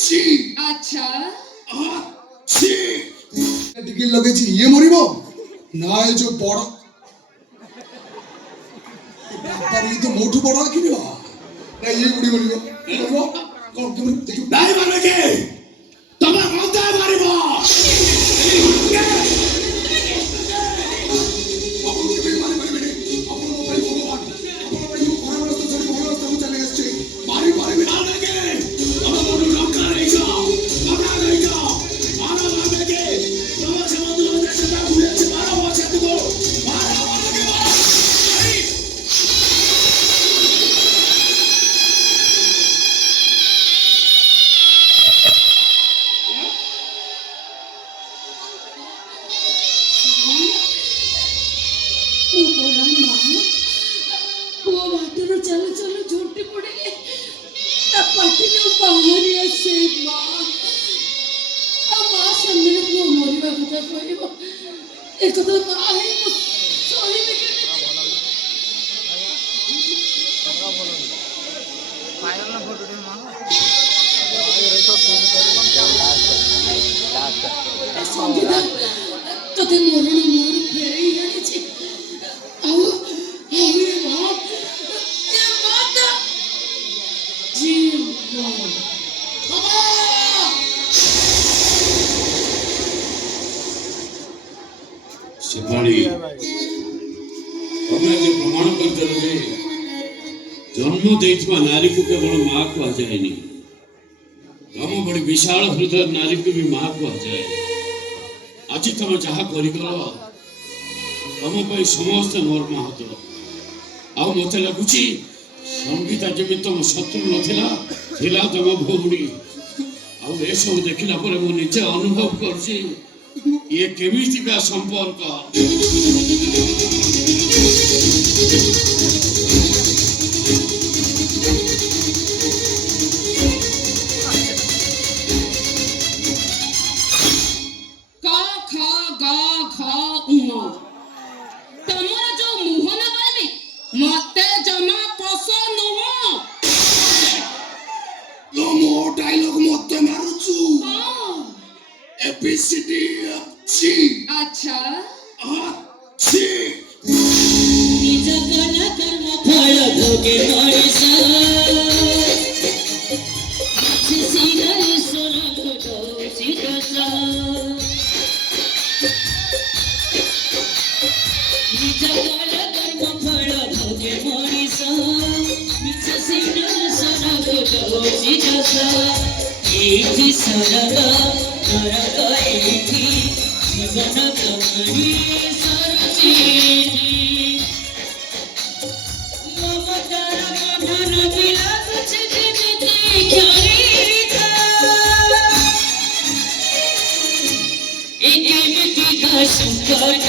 ছি আচ্ছা ছি টিকিট লগেছি ইয়ে মরিব না এই যে বড় ব্যাপারই তো মোটু বড় কি না ইয়ে মরিব মরিব কোন তুমি দেখো নাই মারবে কে তোমার মাথায় মারিব চলো চলো ঝুঁটি পড়ে তা পাটিরে বাহারি আছে মা মা সামনে পুଅ মরিବା କଥା କହିବ একথা মা ହିଁ ସହିବି ସଙ୍ଗୀତା ତତେ ମରଣ ମୋର ଫେରେଇ ଆଣିଛି ଆଉ ଏ ମା शेफाली तमें आज प्रमाण करदेल जे जन्म देइथिबा नारी को केवल मां को जाएनी तम बड़ी विशाल हृदय नारी को भी मां को जाए आज तुम जहा करिगल तम पई समस्त मोर महत आ मते लगुची संगीता जमी तुम शत्रु नथिला थिला तुम भौणी आ ए सब देखिला पर मु निजे अनुभव करछि ये केमिति का संपर्क का खा गा खा उमा तमरा जो मुहन बाली मते जमा पसंद हो लो मो डायलॉग मते मारुचू एबीसीडी ছি अच्छा ছি निज कला कर्म फल भोगे मଣିଷ ଶିଶିରରେ ସ୍ୱର ଖୋଜୁଛି ଦୋଷ ନିଜ କଲା कर्म फल भोगे ମଣିଷ ଶିଶିରରେ ସ୍ୱର ଖୋଜୁଛି ଦୋଷ ଏଇଠି ସରଗ ନରକ ଏଇଠି জীবন কমনি সরচি মমতার বন্ধন বিলাগুছে যেতে খেলিকা একেমিতিকা সম্পর্ক